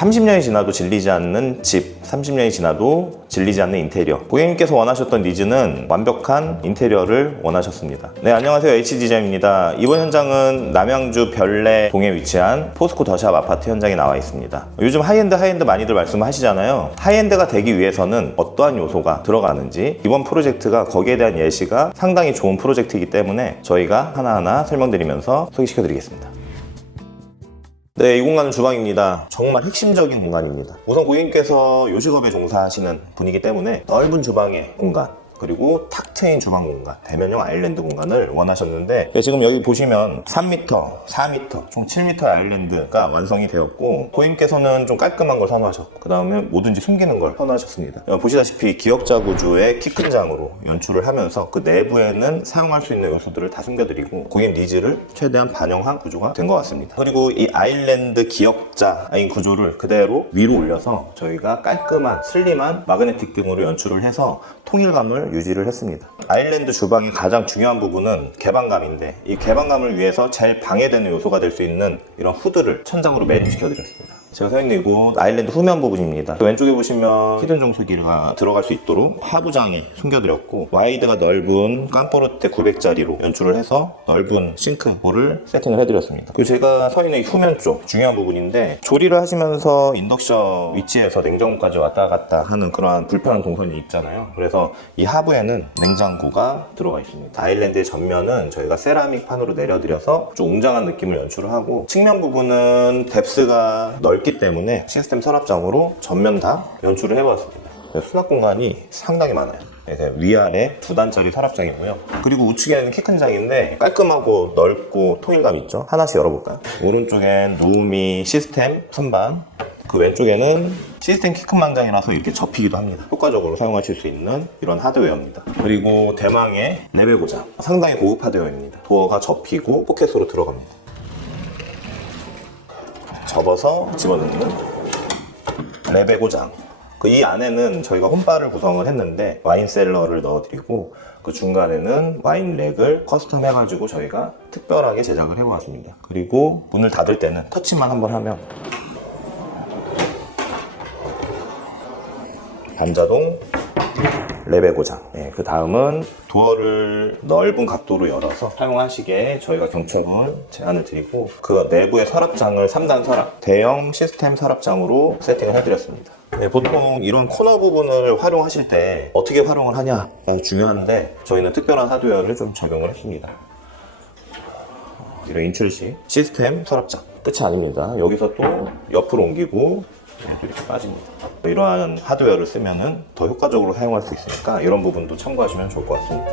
30년이 지나도 질리지 않는 집, 30년이 지나도 질리지 않는 인테리어. 고객님께서 원하셨던 니즈는 완벽한 인테리어를 원하셨습니다. 네, 안녕하세요. H디자인입니다. 이번 현장은 남양주 별내동에 위치한 포스코 더샵 아파트 현장에 나와 있습니다. 요즘 하이엔드 많이들 말씀하시잖아요. 하이엔드가 되기 위해서는 어떠한 요소가 들어가는지, 이번 프로젝트가 거기에 대한 예시가 상당히 좋은 프로젝트이기 때문에 저희가 하나하나 설명드리면서 소개시켜 드리겠습니다. 네, 이 공간은 주방입니다. 정말 핵심적인 공간입니다. 우선 고객님께서 요식업에 종사하시는 분이기 때문에 넓은 주방의 공간, 그리고 탁 트인 주방 공간, 대면형 아일랜드 공간을 원하셨는데, 지금 여기 보시면 3m, 4m, 총 7m의 아일랜드가 완성이 되었고, 고객님께서는 좀 깔끔한 걸 선호하셨고, 그 다음에 뭐든지 숨기는 걸 선호하셨습니다. 보시다시피 기역자 구조의 키 큰 장으로 연출을 하면서 그 내부에는 사용할 수 있는 요소들을 다 숨겨드리고 고객님 니즈를 최대한 반영한 구조가 된 것 같습니다. 그리고 이 아일랜드 기역자인 구조를 그대로 위로 올려서 저희가 깔끔한 슬림한 마그네틱 등으로 연출을 해서 통일감을 유지를 했습니다. 아일랜드 주방의 가장 중요한 부분은 개방감인데, 이 개방감을 위해서 제일 방해되는 요소가 될 수 있는 이런 후드를 천장으로 매립시켜 드렸습니다. 제가 서 있는 이곳 아일랜드 후면 부분입니다. 왼쪽에 보시면 히든 정수기가 들어갈 수 있도록 하부장에 숨겨드렸고, 와이드가 넓은 깜포르테 900짜리로 연출을 해서 넓은 싱크볼을 세팅을 해드렸습니다. 그리고 제가 서 있는 이 후면 쪽 중요한 부분인데, 조리를 하시면서 인덕션 위치에서 냉장고까지 왔다 갔다 하는 그러한 불편한 동선이 있잖아요. 그래서 이 하부에는 냉장고가 들어가 있습니다. 아일랜드의 전면은 저희가 세라믹 판으로 내려드려서 좀 웅장한 느낌을 연출을 하고, 측면 부분은 뎁스가 넓기 때문에 시스템 서랍장으로 전면 다 연출을 해보았습니다. 수납 공간이 상당히 많아요. 위아래 2단짜리 서랍장이고요. 그리고 우측에는 키 큰 장인데 깔끔하고 넓고 통일감 있죠? 하나씩 열어볼까요? 오른쪽엔 노우미 시스템 선반, 그 왼쪽에는 시스템 키 큰 망장이라서 이렇게 접히기도 합니다. 효과적으로 사용하실 수 있는 이런 하드웨어입니다. 그리고 대망의 레벨 고장, 상당히 고급 하드웨어입니다. 도어가 접히고 포켓으로 들어갑니다. 접어서 집어넣는 레벨 고장. 이 안에는 저희가 홈바를 구성을 했는데 와인 셀러를 넣어드리고, 그 중간에는 와인 렉을 커스텀 해가지고 저희가 특별하게 제작을 해보았습니다. 그리고 문을 닫을 때는 터치만 한번 하면 반자동 레벨 고장. 그 다음은 도어를 넓은 각도로 열어서 사용하시기에 저희가 경첩을 제안을 드리고, 그 내부의 서랍장을 3단 서랍, 대형 시스템 서랍장으로 세팅을 해드렸습니다. 보통 이런 코너 부분을 활용하실 때 어떻게 활용을 하냐가 중요한데, 저희는 특별한 하드웨어를 좀 적용을 했습니다. 이런 인출식 시스템 서랍장. 끝이 아닙니다. 여기서 또 옆으로 옮기고 이렇게 빠집니다. 이러한 하드웨어를 쓰면 더 효과적으로 사용할 수 있으니까 이런 부분도 참고하시면 좋을 것 같습니다.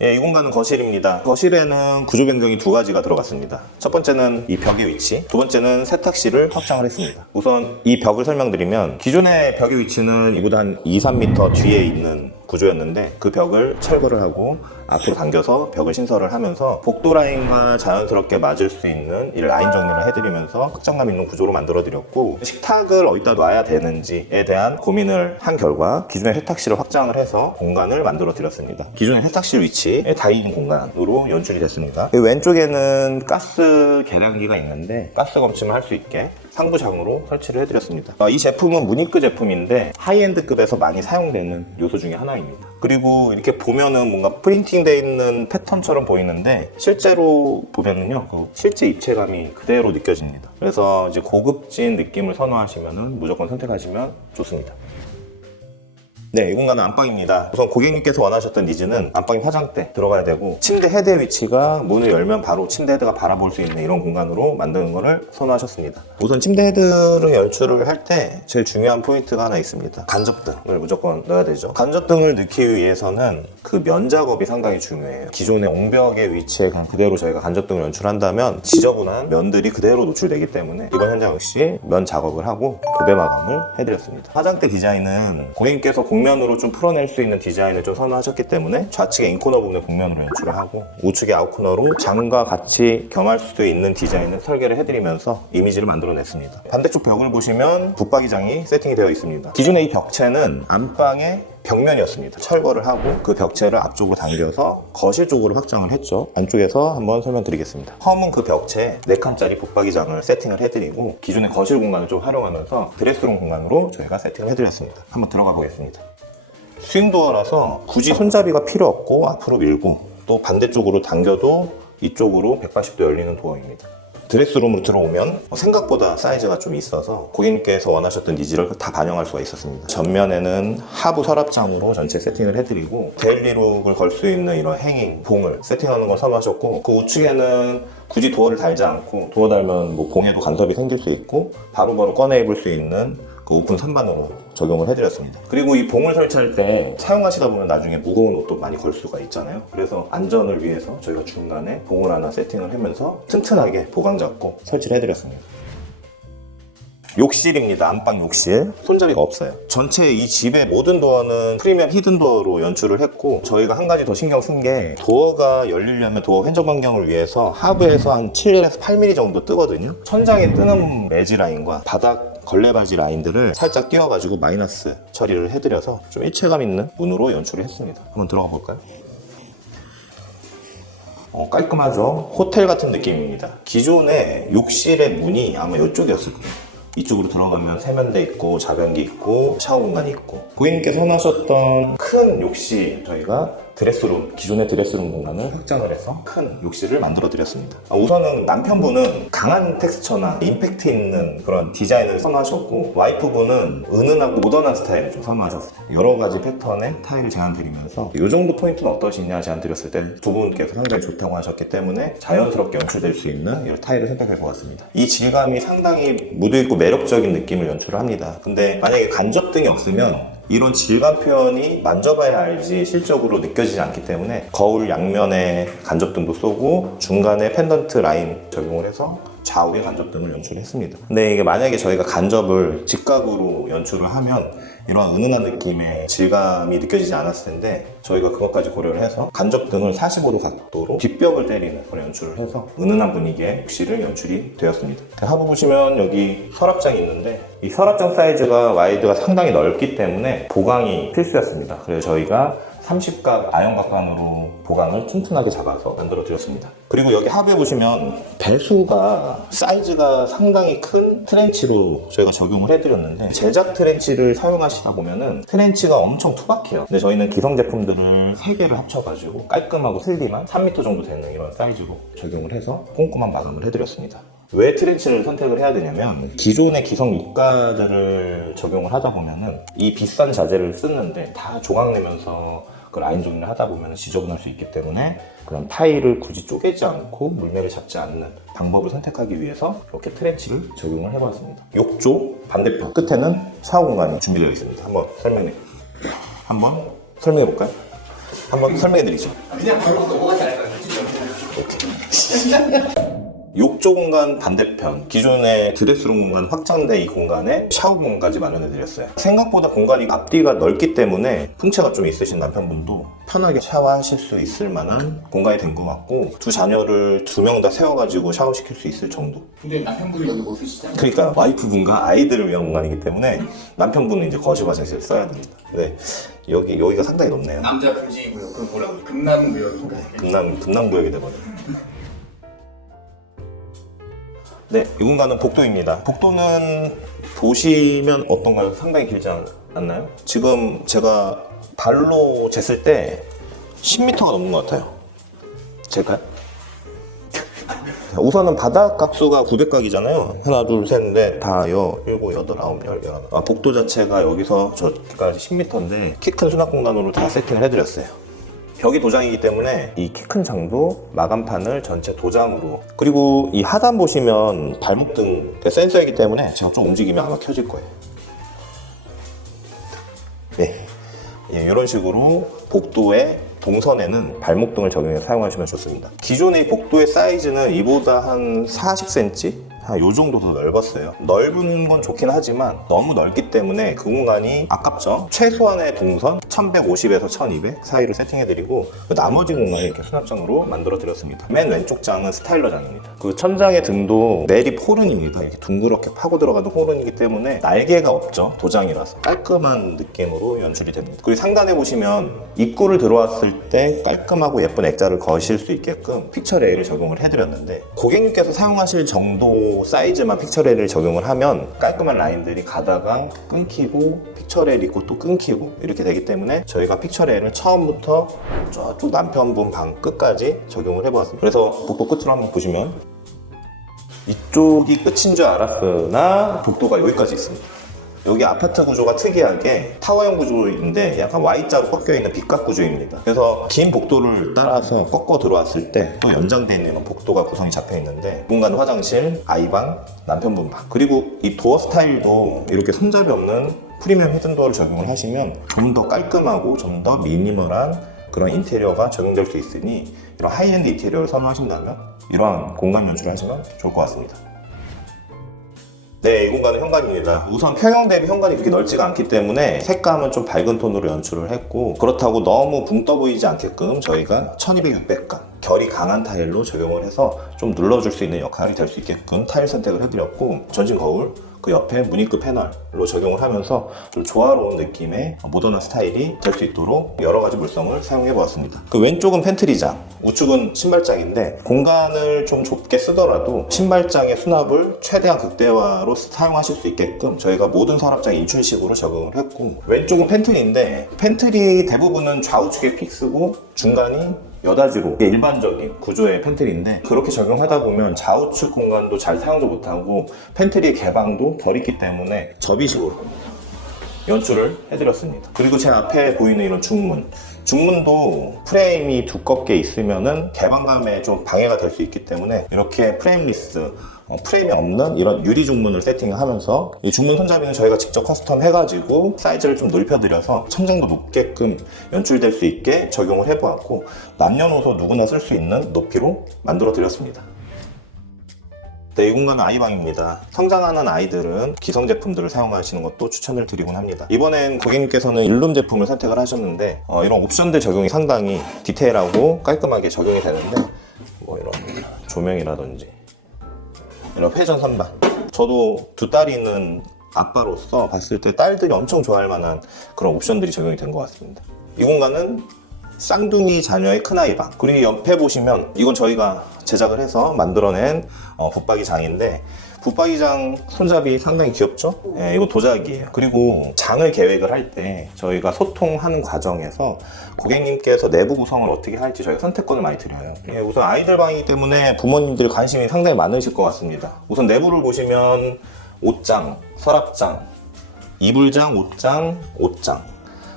이 공간은 거실입니다. 거실에는 구조 변경이 2가지가 들어갔습니다. 첫 번째는 이 벽의 위치, 두 번째는 세탁실을 확장을 했습니다. 우선 이 벽을 설명드리면, 기존의 벽의 위치는 이보다 한 2-3m 뒤에 있는 구조였는데, 그 벽을 철거를 하고 앞으로 당겨서 벽을 신설을 하면서 복도 라인과 자연스럽게 맞을 수 있는 이 라인 정리를 해드리면서 확장감 있는 구조로 만들어드렸고, 식탁을 어디다 놔야 되는지에 대한 고민을 한 결과 기존의 세탁실을 확장을 해서 공간을 만들어드렸습니다. 기존의 세탁실 위치에 닿는 공간으로 연출이 됐습니다. 왼쪽에는 가스 계량기가 있는데 가스 검침을 할 수 있게 상부장으로 설치를 해드렸습니다. 이 제품은 무니크 제품인데 하이엔드급에서 많이 사용되는 요소 중에 하나입니다. 그리고 이렇게 보면은 뭔가 프린팅 되어 있는 패턴처럼 보이는데, 실제로 보면은요, 실제 입체감이 그대로 느껴집니다. 그래서 이제 고급진 느낌을 선호하시면은 무조건 선택하시면 좋습니다. 네, 이 공간은 안방입니다. 우선 고객님께서 원하셨던 니즈는 안방에 화장대 들어가야 되고, 침대 헤드의 위치가 문을 열면 바로 침대 헤드가 바라볼 수 있는 이런 공간으로 만드는 것을 선호하셨습니다. 우선 침대 헤드를 연출을 할 때 제일 중요한 포인트가 하나 있습니다. 간접등을 무조건 넣어야 되죠. 간접등을 넣기 위해서는 그 면 작업이 상당히 중요해요. 기존의 옹벽의 위치에 그냥 그대로 저희가 간접등을 연출한다면 지저분한 면들이 그대로 노출되기 때문에 이번 현장 역시 면 작업을 하고 도배 마감을 해드렸습니다. 화장대 디자인은 고객님께서 곡면으로 좀 풀어낼 수 있는 디자인을 좀 선호하셨기 때문에 좌측의 인코너 부분을 곡면으로 연출을 하고, 우측의 아웃코너로 장과 같이 겸할 수 있는 디자인을 설계를 해드리면서 이미지를 만들어냈습니다. 반대쪽 벽을 보시면 붙박이장이 세팅이 되어 있습니다. 기존의 이 벽체는 안방에 벽면이었습니다. 철거를 하고 그 벽체를 앞쪽으로 당겨서 거실 쪽으로 확장을 했죠. 안쪽에서 한번 설명드리겠습니다. 홈은 그 벽체에 4칸짜리 붙박이장을 세팅을 해드리고 기존의 거실 공간을 좀 활용하면서 드레스룸 공간으로 저희가 세팅을 해드렸습니다. 한번 들어가 보겠습니다. 스윙도어라서 굳이 손잡이가 필요 없고 앞으로 밀고 또 반대쪽으로 당겨도 이쪽으로 180도 열리는 도어입니다. 드레스룸으로 들어오면 생각보다 사이즈가 좀 있어서 고객님께서 원하셨던 니즈를 다 반영할 수가 있었습니다. 전면에는 하부 서랍장으로 전체 세팅을 해드리고 데일리룩을 걸 수 있는 이런 행잉, 봉을 세팅하는 걸 선호하셨고 그 우측에는 굳이 도어를 달지 않고 도어 달면 뭐 봉에도 간섭이 생길 수 있고 바로바로 꺼내 입을 수 있는 그 오픈 선반으로 적용을 해드렸습니다. 그리고 이 봉을 설치할 때 사용하시다 보면 나중에 무거운 옷도 많이 걸 수가 있잖아요. 그래서 안전을 위해서 저희가 중간에 봉을 하나 세팅을 하면서 튼튼하게 보강 잡고 설치를 해드렸습니다. 욕실입니다. 안방 욕실. 손잡이가 없어요. 전체 이 집의 모든 도어는 프리미엄 히든 도어로 연출을 했고 저희가 한 가지 더 신경 쓴 게 도어가 열리려면 도어 횡적 반경을 위해서 하부에서 한 7에서 8mm 정도 뜨거든요. 천장에 뜨는 매지 라인과 바닥 걸레바지 라인들을 살짝 띄워가지고 마이너스 처리를 해드려서 좀 일체감 있는 문으로 연출을 했습니다. 한번 들어가 볼까요? 깔끔하죠? 호텔 같은 느낌입니다. 기존의 욕실의 문이 아마 이쪽이었을 거예요. 이쪽으로 들어가면 세면대 있고 자변기 있고 샤워 공간이 있고 고객님께서 원하셨던 큰 욕실 저희가 드레스룸, 기존의 드레스룸 공간을 확장을 해서 큰 욕실을 만들어 드렸습니다. 우선은 남편분은 강한 텍스처나 임팩트 있는 그런 디자인을 선호하셨고 와이프분은 은은하고 모던한 스타일을 좀 선호하셨어요. 여러 가지 패턴의 타일을 제안 드리면서 이 정도 포인트는 어떠시냐 제안 드렸을 때 두 분께서 상당히 좋다고 하셨기 때문에 자연스럽게 연출될 수 있는 이런 타일을 선택해 보았습니다. 이 질감이 상당히 무드 있고 매력적인 느낌을 연출을 합니다. 근데 만약에 간접등이 없으면 이런 질감 표현이 만져봐야 알지 실적으로 느껴지지 않기 때문에 거울 양면에 간접등도 쏘고 중간에 펜던트 라인 적용을 해서 좌우에 간접등을 연출했습니다. 근데 이게 만약에 저희가 간접을 직각으로 연출을 하면 이런 은은한 느낌의 질감이 느껴지지 않았을 텐데 저희가 그것까지 고려를 해서 간접등을 45도 각도로 뒷벽을 때리는 그런 연출을 해서 은은한 분위기의 욕실을 연출이 되었습니다. 하부 보시면 여기 서랍장이 있는데 이 서랍장 사이즈가 와이드가 상당히 넓기 때문에 보강이 필수였습니다. 그래서 저희가 30각 아연각관으로 보강을 튼튼하게 잡아서 만들어 드렸습니다. 그리고 여기 하부에 보시면 배수가 사이즈가 상당히 큰 트렌치로 저희가 적용을 해드렸는데 제작 트렌치를 사용하시다 보면은 트렌치가 엄청 투박해요. 근데 저희는 기성 제품들을 3개를 합쳐가지고 깔끔하고 슬림한 3m 정도 되는 이런 사이즈로 적용을 해서 꼼꼼한 마감을 해드렸습니다. 왜 트렌치를 선택을 해야 되냐면 기존의 기성 입가들을 적용을 하다 보면은 이 비싼 자재를 쓰는데 다 조각내면서 그 라인 정리를 하다 보면 지저분할 수 있기 때문에 그런 타일을 굳이 쪼개지 않고 물매를 잡지 않는 방법을 선택하기 위해서 이렇게 트렌치를 적용을 해봤습니다. 욕조 반대편 끝에는 샤워 공간이 준비되어 있습니다. 한번 설명해 볼까요? 한번 설명해 드리죠. 그냥 바로 넘어가지 않을까요? 욕조 공간 반대편 기존의 드레스룸 공간 확장된 이 공간에 샤워 공간까지 마련해 드렸어요. 생각보다 공간이 앞뒤가 넓기 때문에 풍채가 좀 있으신 남편분도 편하게 샤워하실 수 있을 만한 공간이 된 것 같고 두 자녀를 2명 다 세워가지고 샤워시킬 수 있을 정도. 근데 남편분이 여기 못 쓰시잖아요. 그러니까 와이프분과 아이들을 위한 공간이기 때문에 남편분은 이제 거실 화장실을 써야 됩니다. 네, 여기가 상당히 높네요. 남자 금지구역, 그 뭐라고 금남구역. 금남구역이 되거든요. 네, 이 공간은 복도입니다. 복도는 보시면 어떤가요? 상당히 길지 않나요? 지금 제가 발로 쟀을 때 10m가 넘는 것 같아요. 제가요? 우선은 바닥 각수가 900각이잖아요. 하나, 둘, 셋, 넷, 다, 여, 7, 8, 9, 10, 11. 복도 자체가 여기서 저기까지 10m인데 키 큰 수납 공간으로 다 세팅을 해드렸어요. 벽이 도장이기 때문에 이 키 큰 장도 마감판을 전체 도장으로, 그리고 이 하단 보시면 발목등 센서이기 때문에 제가 좀 움직이면 아마 켜질 거예요. 네, 이런 식으로 복도에 동선에는 발목등을 적용해서 사용하시면 좋습니다. 기존의 복도의 사이즈는 이보다 한 40cm? 요 정도 더 넓었어요. 넓은 건 좋긴 하지만 너무 넓기 때문에 그 공간이 아깝죠. 최소한의 동선 1150에서 1200 사이로 세팅해드리고 나머지 공간을 이렇게 수납장으로 만들어드렸습니다. 맨 왼쪽 장은 스타일러장입니다. 그 천장의 등도 내립 홀은입니다. 이렇게 둥그렇게 파고 들어가는 홀은이기 때문에 날개가 없죠. 도장이라서 깔끔한 느낌으로 연출이 됩니다. 그리고 상단에 보시면 입구를 들어왔을 때 깔끔하고 예쁜 액자를 거실 수 있게끔 픽처레일을 적용을 해드렸는데 고객님께서 사용하실 정도 사이즈만 픽처레일을 적용을 하면 깔끔한 라인들이 가다가 끊기고 픽처레일 있고 또 끊기고 이렇게 되기 때문에 저희가 픽처레일을 처음부터 저쪽 남편분 방 끝까지 적용을 해보았습니다. 그래서 복도 끝으로 한번 보시면 이쪽이 끝인 줄 알았으나 복도가 여기까지 있습니다. 여기 아파트 구조가 특이하게 타워형 구조인데 약간 Y자로 꺾여있는 빗각 구조입니다. 그래서 긴 복도를 따라서 꺾어 들어왔을 때 또 연장되어 있는 복도가 구성이 잡혀 있는데 공간 화장실, 아이방, 남편분 방 그리고 이 도어 스타일도 이렇게 손잡이 없는 프리미엄 히든도어를 적용을 하시면 좀 더 깔끔하고 좀 더 미니멀한 그런 인테리어가 적용될 수 있으니 이런 하이엔드 인테리어를 선호하신다면 이러한 공간 연출을 하시면 좋을 것 같습니다. 네, 이 공간은 현관입니다. 우선 평형 대비 현관이 그렇게 넓지가 않기 때문에 색감은 좀 밝은 톤으로 연출을 했고 그렇다고 너무 붕 떠 보이지 않게끔 저희가 1200, 600감 결이 강한 타일로 적용을 해서 좀 눌러줄 수 있는 역할이 될 수 있게끔 타일 선택을 해드렸고 전진 거울 그 옆에 무늬급 패널로 적용을 하면서 좀 조화로운 느낌의 모던한 스타일이 될 수 있도록 여러 가지 물성을 사용해 보았습니다. 그 왼쪽은 팬트리장, 우측은 신발장인데 공간을 좀 좁게 쓰더라도 신발장의 수납을 최대한 극대화로 사용하실 수 있게끔 저희가 모든 서랍장 인출식으로 적용을 했고 왼쪽은 팬트리인데 팬트리 대부분은 좌우측에 픽스고 중간이 여닫이로 이게 일반적인 구조의 팬트리인데 그렇게 적용하다 보면 좌우측 공간도 잘 사용도 못하고 팬트리의 개방도 덜 있기 때문에 접이식으로 연출을 해드렸습니다. 그리고 제 앞에 보이는 이런 중문도 프레임이 두껍게 있으면은 개방감에 좀 방해가 될 수 있기 때문에 이렇게 프레임리스 프레임이 없는 이런 유리 중문을 세팅하면서 이 중문 손잡이는 저희가 직접 커스텀 해가지고 사이즈를 좀 넓혀드려서 천장도 높게끔 연출될 수 있게 적용을 해보았고 남녀노소 누구나 쓸 수 있는 높이로 만들어 드렸습니다. 네, 이 공간은 아이방입니다. 성장하는 아이들은 기성 제품들을 사용하시는 것도 추천을 드리곤 합니다. 이번엔 고객님께서는 일룸 제품을 선택을 하셨는데 이런 옵션들 적용이 상당히 디테일하고 깔끔하게 적용이 되는데 뭐 이런 조명이라든지 이런 회전 선반 저도 두 딸이 있는 아빠로서 봤을 때 딸들이 엄청 좋아할 만한 그런 옵션들이 적용이 된 것 같습니다. 이 공간은 쌍둥이 자녀의 큰아이방 그리고 옆에 보시면 이건 저희가 제작을 해서 만들어낸 붙박이장인데 붙박이장 손잡이 상당히 귀엽죠? 네, 이거 도자기예요. 그리고 장을 계획을 할 때 저희가 소통하는 과정에서 고객님께서 내부 구성을 어떻게 할지 저희가 선택권을 많이 드려요. 네, 우선 아이들 방이기 때문에 부모님들 관심이 상당히 많으실 것 같습니다. 우선 내부를 보시면 옷장, 서랍장, 이불장, 옷장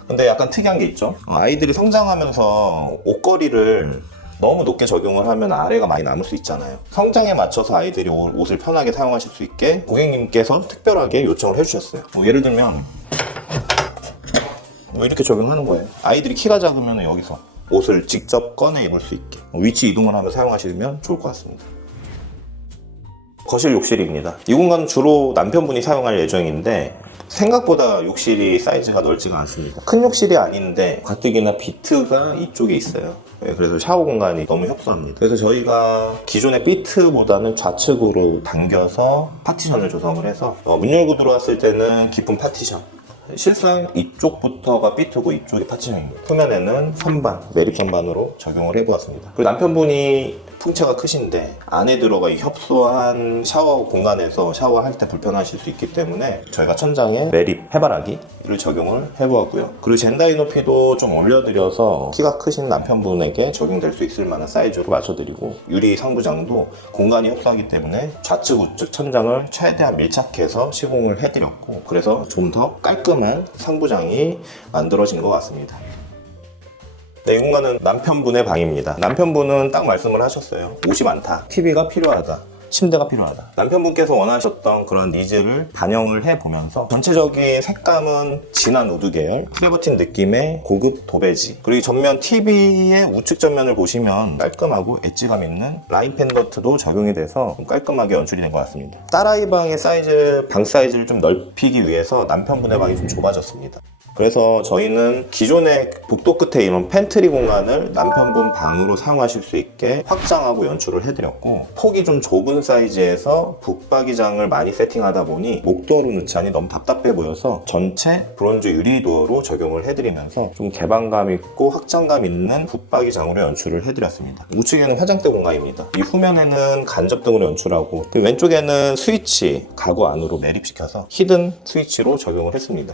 근데 약간 특이한 게 있죠. 아이들이 성장하면서 옷걸이를 너무 높게 적용을 하면 아래가 많이 남을 수 있잖아요. 성장에 맞춰서 아이들이 옷을 편하게 사용하실 수 있게 고객님께서 특별하게 요청을 해주셨어요. 예를 들면 이렇게 적용하는 거예요. 아이들이 키가 작으면 여기서 옷을 직접 꺼내 입을 수 있게 위치 이동을 하며 사용하시면 좋을 것 같습니다. 거실 욕실입니다. 이 공간은 주로 남편분이 사용할 예정인데 생각보다 욕실이 사이즈가 넓지가 않습니다. 큰 욕실이 아닌데 가뜩이나 비트가 이쪽에 있어요. 네, 그래서 샤워 공간이 너무 협소합니다. 그래서 저희가 기존의 비트보다는 좌측으로 당겨서 파티션을 조성을 해서 문 열고 들어왔을 때는 깊은 파티션 실상 이쪽부터가 비트고 이쪽이 파티션입니다. 표면에는 선반, 매립 선반으로 적용을 해보았습니다. 그리고 남편분이 풍채가 크신데 안에 들어가 이 협소한 샤워 공간에서 샤워할 때 불편하실 수 있기 때문에 저희가 천장에 매립 해바라기를 적용을 해보았고요. 그리고 젠다이 높이도 좀 올려드려서 키가 크신 남편분에게 적용될 수 있을 만한 사이즈로 맞춰드리고 유리 상부장도 공간이 협소하기 때문에 좌측 우측 천장을 최대한 밀착해서 시공을 해드렸고 그래서 좀 더 깔끔한 상부장이 만들어진 것 같습니다. 네, 이 공간은 남편분의 방입니다. 남편분은 딱 말씀을 하셨어요. 옷이 많다, TV가 필요하다, 침대가 필요하다. 남편분께서 원하셨던 그런 니즈를 반영을 해보면서 전체적인 색감은 진한 우드 계열, 트래버틴 느낌의 고급 도배지, 그리고 전면 TV의 우측 전면을 보시면 깔끔하고 엣지감 있는 라인 펜던트도 적용이 돼서 좀 깔끔하게 연출이 된 것 같습니다. 딸아이 방의 사이즈, 방 사이즈를 좀 넓히기 위해서 남편분의 방이 좀 좁아졌습니다. 그래서 저희는 기존의 복도 끝에 이런 팬트리 공간을 남편분 방으로 사용하실 수 있게 확장하고 연출을 해드렸고, 폭이 좀 좁은 사이즈에서 북박이장을 많이 세팅하다 보니 목도어로 넣자니 너무 답답해 보여서 전체 브론즈 유리도어로 적용을 해드리면서 좀 개방감 있고 확장감 있는 북박이장으로 연출을 해드렸습니다. 우측에는 화장대 공간입니다. 이 후면에는 간접등으로 연출하고, 그 왼쪽에는 스위치 가구 안으로 매립시켜서 히든 스위치로 적용을 했습니다.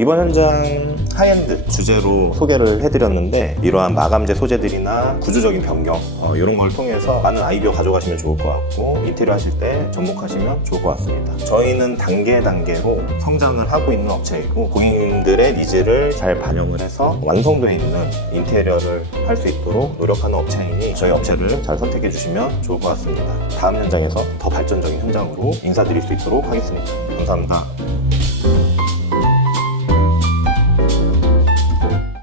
이번 현장 하이엔드 주제로 소개를 해드렸는데, 이러한 마감재 소재들이나 구조적인 변경 이런 걸 통해서 많은 아이디어 가져가시면 좋을 것 같고, 인테리어 하실 때 접목하시면 좋을 것 같습니다. 저희는 단계로 성장을 하고 있는 업체이고, 고객님들의 니즈를 잘 반영을 해서 완성도 있는 인테리어를 할 수 있도록 노력하는 업체이니 저희 업체를 잘 선택해 주시면 좋을 것 같습니다. 다음 현장에서 더 발전적인 현장으로 인사드릴 수 있도록 하겠습니다. 감사합니다.